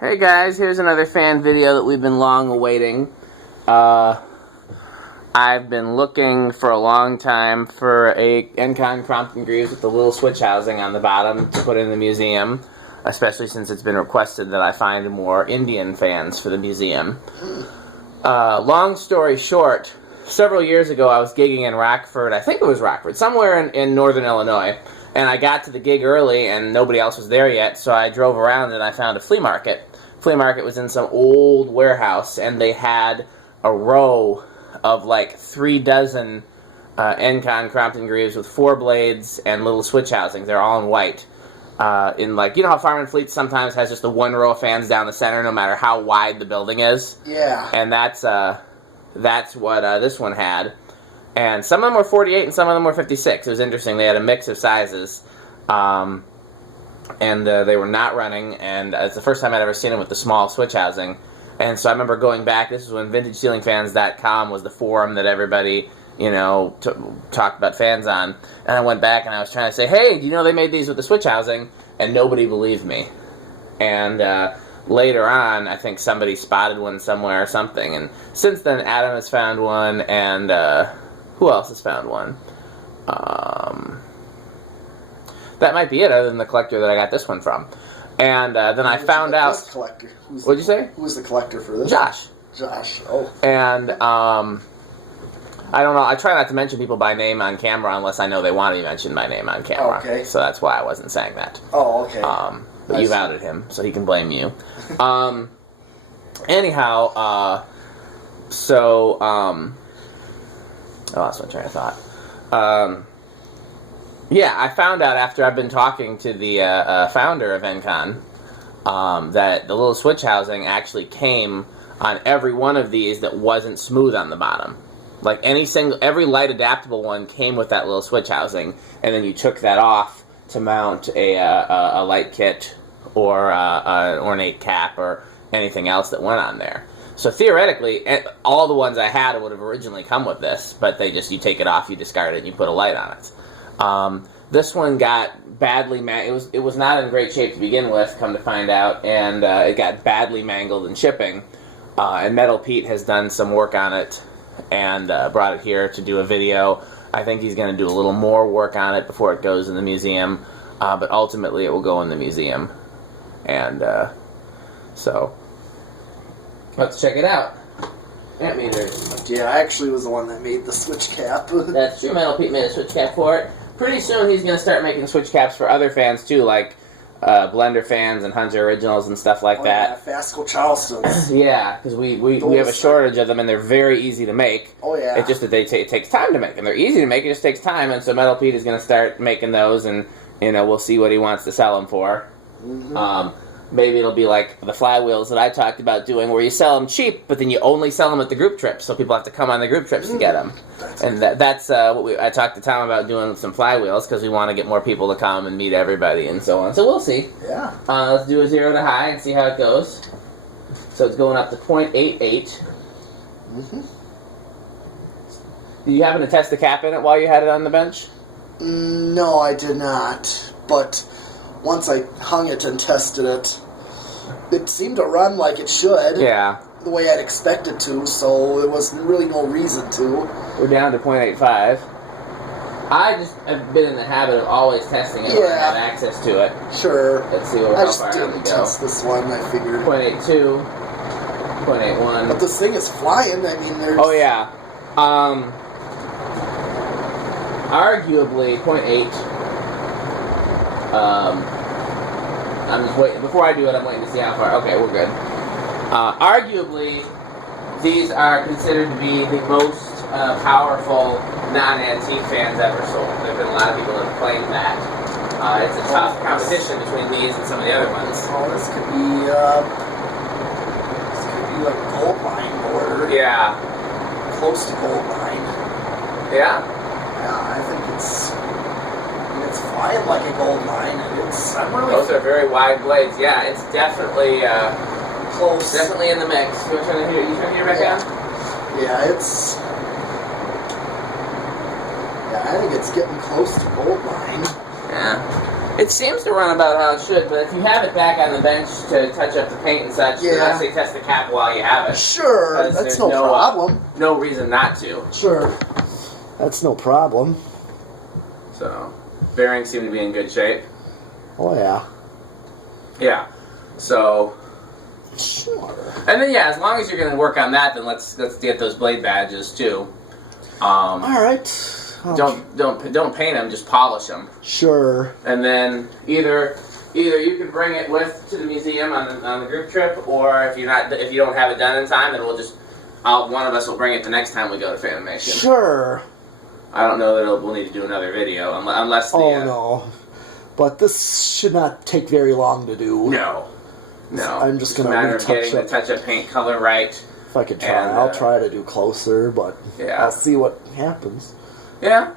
Hey guys, here's another fan video that we've been long awaiting. I've been looking for a long time for a Encon Crompton Greaves with the little switch housing on the bottom to put in the museum, especially since it's been requested that I find more Indian fans for the museum. Long story short, several years ago I was gigging in Rockford, I think it was Rockford, somewhere in northern Illinois. And I got to the gig early, and nobody else was there yet, so I drove around and I found a flea market. Flea market was in some old warehouse, and they had a row of like 3 dozen Encon Crompton Greaves with 4 blades and little switch housings. They're all in white. In like, you know how Farm and Fleet sometimes has just the one row of fans down the center, no matter how wide the building is. Yeah. And that's what this one had. And some of them were 48 and some of them were 56. It was interesting. They had a mix of sizes. And they were not running. And it's the first time I'd ever seen them with the small switch housing. And so I remember going back. This was when vintageceilingfans.com was the forum that everybody, you know, talked about fans on. And I went back and I was trying to say, hey, do you know they made these with the switch housing? And nobody believed me. And later on, I think somebody spotted one somewhere or something. And since then, Adam has found one, and who else has found one? That might be it, other than the collector that I got this one from. And then I found out... This collector. What'd you say? Who was the collector for this? Josh. Josh, oh. And I don't know, I try not to mention people by name on camera unless I know they want to be mentioned by name on camera. Oh, okay. So that's why I wasn't saying that. Oh, okay. But you've outed him, so he can blame you. Anyhow, I lost my train of thought. Yeah, I found out after I've been talking to the founder of Encon that the little switch housing actually came on every one of these that wasn't smooth on the bottom. Like every light adaptable one came with that little switch housing, and then you took that off to mount a light kit or an ornate cap or anything else that went on there. So theoretically, all the ones I had would have originally come with this, but you take it off, you discard it, and you put a light on it. This one got badly it was not in great shape to begin with, come to find out, and it got badly mangled in shipping. And Metal Pete has done some work on it and brought it here to do a video. I think he's going to do a little more work on it before it goes in the museum, but ultimately it will go in the museum. And so let's check it out. Ammeters. Yeah, I actually was the one that made the switch cap. That's true. Metal Pete made a switch cap for it. Pretty soon he's going to start making switch caps for other fans too, like Blender fans and Hunter Originals and stuff like that. Yeah, Fasco Charleston's. Yeah, because we have a shortage of them, and they're very easy to make. Oh, yeah. It's just that it takes time to make them. They're easy to make, it just takes time, and so Metal Pete is going to start making those, and we'll see what he wants to sell them for. Mm-hmm. Maybe it'll be like the flywheels that I talked about doing, where you sell them cheap, but then you only sell them at the group trips, so people have to come on the group trips to get them. And that's what I talked to Tom about doing with some flywheels, because we want to get more people to come and meet everybody and so on. So we'll see. Yeah. Let's do a 0 to high and see how it goes. So it's going up to 0.88. Mm-hmm. Did you happen to test the cap in it while you had it on the bench? No, I did not. But once I hung it and tested it, it seemed to run like it should. Yeah. The way I'd expect it to, so there was really no reason to. We're down to 0.85. I just have been in the habit of always testing it when I have access to it. Sure. Let's see how far we go. I just didn't test this one, I figured. 0.82. 0.81. But this thing is flying, I mean, there's... Oh, yeah. Arguably, 0.8. I'm just waiting. Before I do it, I'm waiting to see how far. Okay, we're good. Arguably, these are considered to be the most powerful non-antique fans ever sold. There have been a lot of people that have claimed that. It's a tough competition between these and some of the other ones. Oh, this could be like gold mine border. Yeah. Close to gold mine. Yeah? Yeah, I think it's flying like a gold mine, and those are very wide blades. Yeah, it's definitely close. Definitely in the mix. You trying to hear back down? Yeah, I think it's getting close to gold mine. Yeah. It seems to run about how it should, but if you have it back on the bench to touch up the paint and such, I say test the cap while you have it. Sure, that's no problem. No reason not to. Sure, that's no problem. So, bearings seem to be in good shape. Oh yeah. Yeah. So. Sure. And then as long as you're going to work on that, then let's get those blade badges too. All right. Don't paint them, just polish them. Sure. And then either you can bring it to the museum on the group trip, or if you don't have it done in time, then one of us will bring it the next time we go to Fanimation. Sure. I don't know that we'll need to do another video unless the. Oh no, but this should not take very long to do. No. I'm just gonna matter of getting the touch-up paint color right. If I could try, I'll try to do closer, but I'll see what happens. Yeah.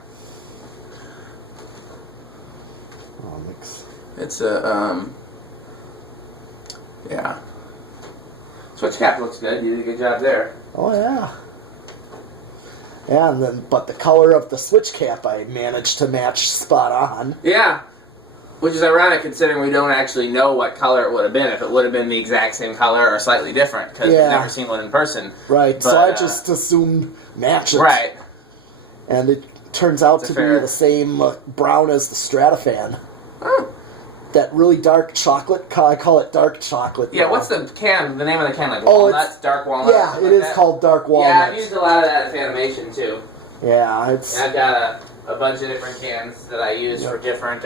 Oh, mix. It's a yeah. Switch cap looks good. You did a good job there. Oh yeah. Yeah, but the color of the switch cap I managed to match spot on. Yeah. Which is ironic considering we don't actually know what color it would have been, if it would have been the exact same color or slightly different, because we've never seen one in person. Right, but, so I just assumed match it. Right. And it turns out to be the same brown as the Stratafan. Oh. That really dark chocolate, I call it dark chocolate. Yeah, what's the name of the can? Like walnuts, dark walnuts? Yeah, it is called dark walnuts. Yeah, I've used a lot of that at Fanimation too. Yeah, it's... And I've got a bunch of different cans that I use for different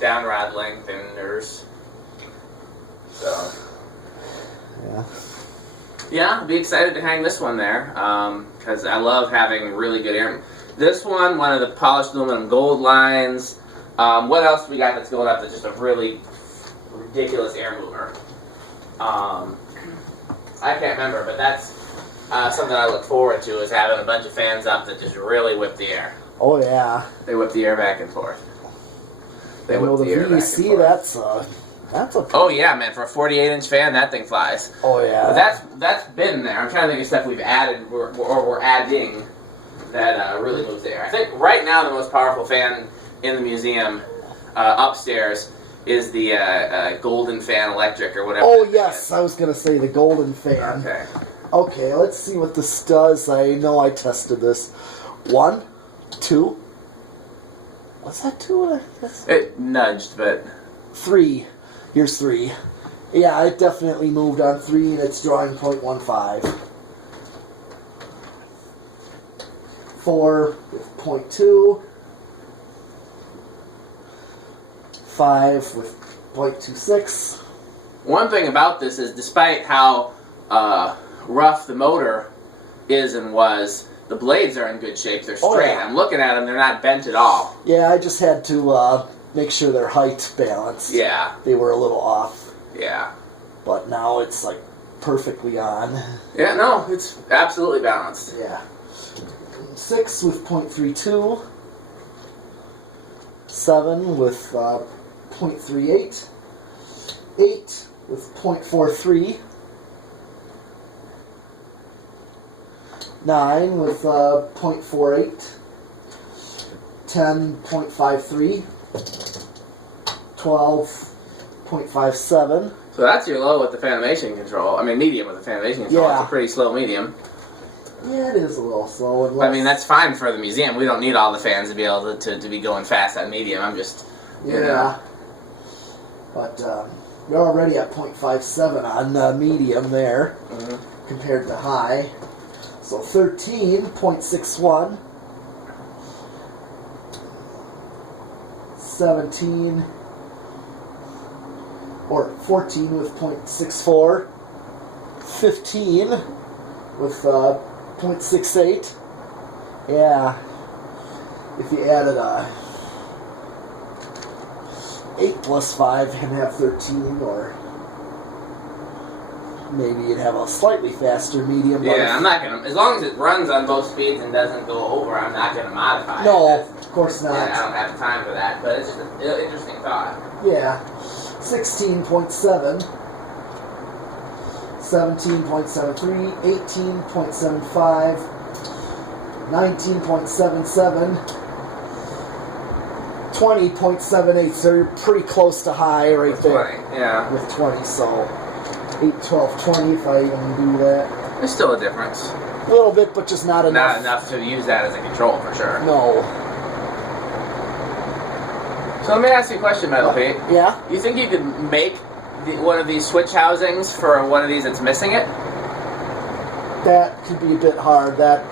down rod lengtheners. So. Yeah. Yeah, I'll be excited to hang this one there, because I love having really good air. This one of the polished aluminum gold lines. What else we got that's going up that's just a really ridiculous air mover? I can't remember, but that's something I look forward to, is having a bunch of fans up that just really whip the air. Oh yeah. They whip the air back and forth. They whip the air back and forth. That's a... Oh yeah, man! For a 48-inch fan, that thing flies. Oh yeah. But that's been there. I'm trying to think of stuff we've added or we're adding that really moves the air. I think right now the most powerful fan in the museum upstairs is the Golden Fan Electric or whatever. Oh yes, I was gonna say the Golden Fan. Okay. Okay, let's see what this does. I know I tested this. 1, 2. What's that 2? It nudged, but 3. Here's 3. Yeah, it definitely moved on 3, and it's drawing 0.15. 4 with 0.2. 5 with 0.26. One thing about this is, despite how rough the motor is and was, the blades are in good shape. They're straight. Oh, yeah. I'm looking at them. They're not bent at all. Yeah, I just had to make sure their height balanced. Yeah. They were a little off. Yeah. But now it's like perfectly on. Yeah, no, it's absolutely balanced. Yeah. 6 with 0.32. 7 with 0.38. 8 with 0.43. 9 with 0.48. 10.53. 12.57. So that's your low with the Fanimation control. I mean, medium with the Fanimation control. Yeah. It's a pretty slow medium. Yeah, it is a little slow. I mean, that's fine for the museum. We don't need all the fans to be able to be going fast on medium. I'm just, you know. But we're already at 0.57 on medium there, compared to high. So 13.61. 17 or 14 with 0.64. 15 with 0.68. Yeah. If you added 8 plus 5 and have 13, or maybe you'd have a slightly faster medium. Yeah, I'm not going to, as long as it runs on both speeds and doesn't go over, I'm not going to modify it. No, of course not. Yeah, I don't have time for that, but it's just an interesting thought. Yeah. 16.7. 17.73, 18.75, 19.77, 20.78, so you're pretty close to high right With there. 20, yeah. With 20, so 8, 12, 20 if I even do that. There's still a difference. A little bit, but just not enough. Not enough to use that as a control, for sure. No. So let me ask you a question, Metal Pete. Yeah? You think you could make one of these switch housings for one of these that's missing it? That could be a bit hard. That,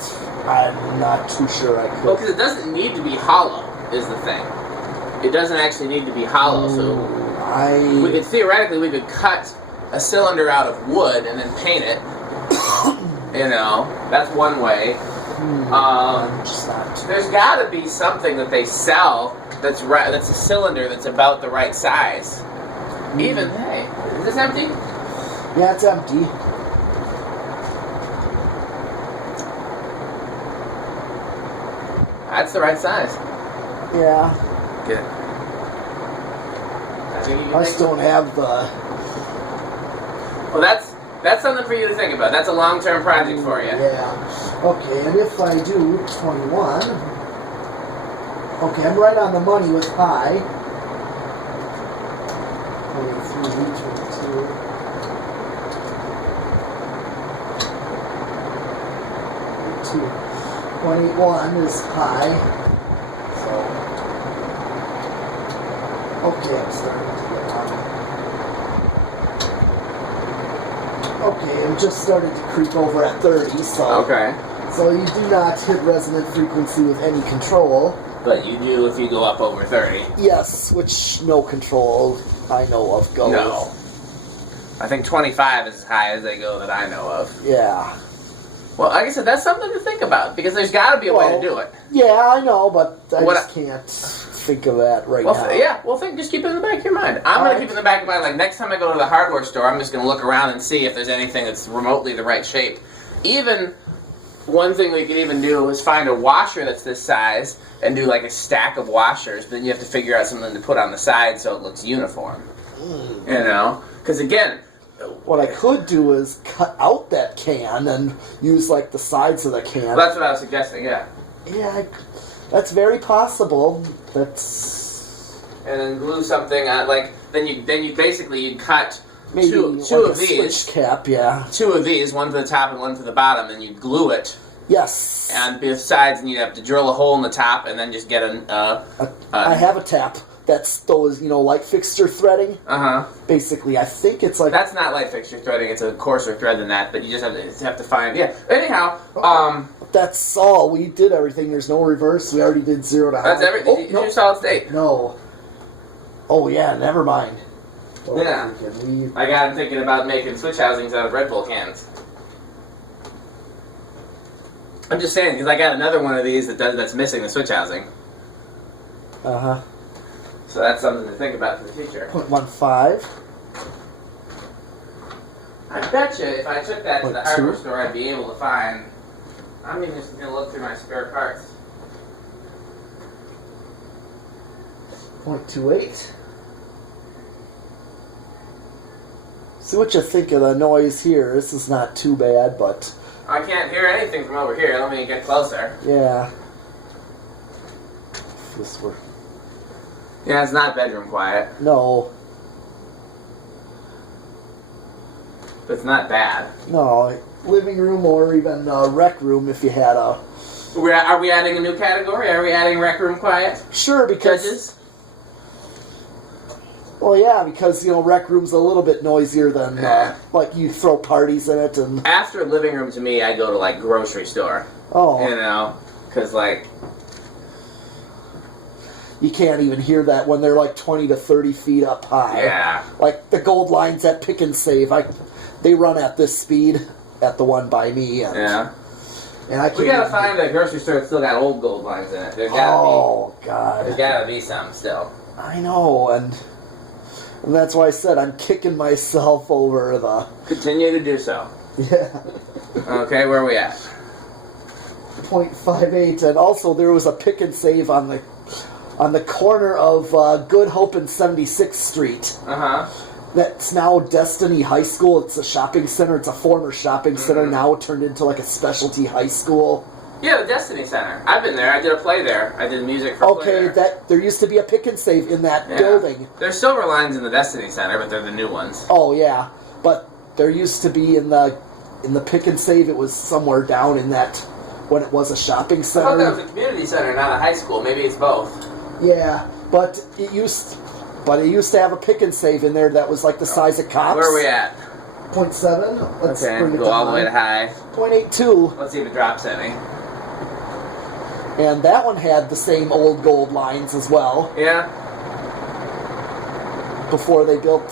I'm not too sure I could. Well, because it doesn't need to be hollow, is the thing. It doesn't actually need to be hollow, so we could theoretically we could cut a cylinder out of wood and then paint it. You know, that's one way. I'm just not. There's got to be something that they sell that's right. That's a cylinder that's about the right size. Even hey, is this empty? Yeah, it's empty. That's the right size. Yeah. Good. I just don't have the. Well, that's something for you to think about. That's a long-term project for you. Yeah. Okay, and if I do 21, okay, I'm right on the money with high. 23, 22. 21 is high. So, okay, I'm starting to get on. Okay, I'm just starting to creep over at 30, so. Okay. So you do not hit resonant frequency with any control. But you do if you go up over 30. Yes, which no control I know of goes. No. I think 25 is as high as they go that I know of. Yeah. Well, like I said, that's something to think about, because there's got to be a way to do it. Yeah, I know, but I just can't think of that right now. Yeah, well, just keep it in the back of your mind. I'm going to keep it in the back of my mind. Like, next time I go to the hardware store, I'm just going to look around and see if there's anything that's remotely the right shape. Even, one thing we could even do is find a washer that's this size and do, like, a stack of washers, but then you have to figure out something to put on the side so it looks uniform. You know? Because, again, what I could do is cut out that can and use, like, the sides of the can. Well, that's what I was suggesting, yeah. Yeah, that's very possible. That's... And then glue something on, like, then you basically you'd cut maybe two like of a these. Switch cap, yeah. Two of these, one to the top and one to the bottom, and you'd glue it. Yes. On both sides, and you'd have to drill a hole in the top and then just get I have a tap. That's those, light fixture threading. Basically, I think it's like... That's not light fixture threading, it's a coarser thread than that, but you just have to find... Yeah, anyhow, that's all. We did everything. There's no reverse. We already did 0 to high. That's everything. You do solid state. No. Oh, yeah, never mind. Yeah. I got him thinking about making switch housings out of Red Bull cans. I'm just saying, because I got another one of these that's missing the switch housing. Uh-huh. So that's something to think about for the future. 0.15. I bet you if I took that to the hardware store, I'd be able to find... I'm even just going to look through my spare parts. 0.28. See what you think of the noise here. This is not too bad, but... I can't hear anything from over here. Let me get closer. Yeah. If this were... Yeah, it's not bedroom quiet. No. But it's not bad. No, living room or even rec room if you had a... Are we adding a new category? Are we adding rec room quiet? Sure, because... Judges? Well, yeah, because, rec room's a little bit noisier than, like, you throw parties in it and... After living room, to me, I go to, like, grocery store. Oh. Because, like... You can't even hear that when they're, like, 20 to 30 feet up high. Yeah. Like, the gold lines at Pick and Save, they run at this speed at the one by me. And, yeah. And I can't... We gotta find a grocery store that's still got old gold lines in it. There's gotta be... God. There's gotta be some still. I know, and that's why I said I'm kicking myself over the... Continue to do so. Yeah. Okay, where are we at? 0.58, and also there was a Pick and Save on the corner of Good Hope and 76th Street. Uh-huh. That's now Destiny High School. It's a shopping center. It's a former shopping center, now turned into like a specialty high school. Yeah, the Destiny Center. I've been there. I did a play there. I did music for a play Okay, there. there used to be a pick and save in that building. There's silver lines in the Destiny Center, but they're the new ones. Oh yeah, but there used to be in the pick and save. It was somewhere down in that when it was a shopping I center. thought that was a community center, not a high school. Maybe it's both. Yeah, but it used to have a pick and save in there that was like the size of cops. Where are we at? 0.7. Let's Okay, bring it go to all the way to high. high. 0.82. Let's see if it drops any. And that one had the same old gold lines as well. Yeah. Before they built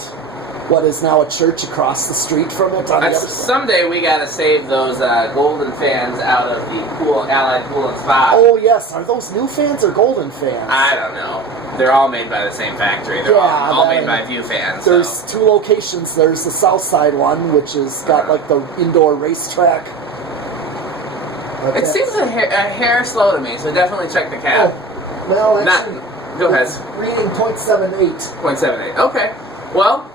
what is now a church across the street from it. On the other side. Someday we gotta save those golden fans out of the Allied Pool and Spa. Oh yes, are those new fans or golden fans? I don't know. They're all made by the same factory. They're all made by View Fans. There's two locations. There's the south side one, which has got like the indoor racetrack. It seems a hair slow to me, so definitely check the cap. Oh, well, actually, go ahead. it's reading 0.78. 0.78. Okay. Well,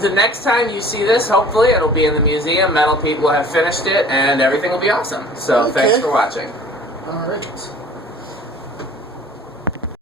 the next time you see this, hopefully it'll be in the museum. Metal Pete will have finished it, and everything will be awesome. So thanks for watching. All right.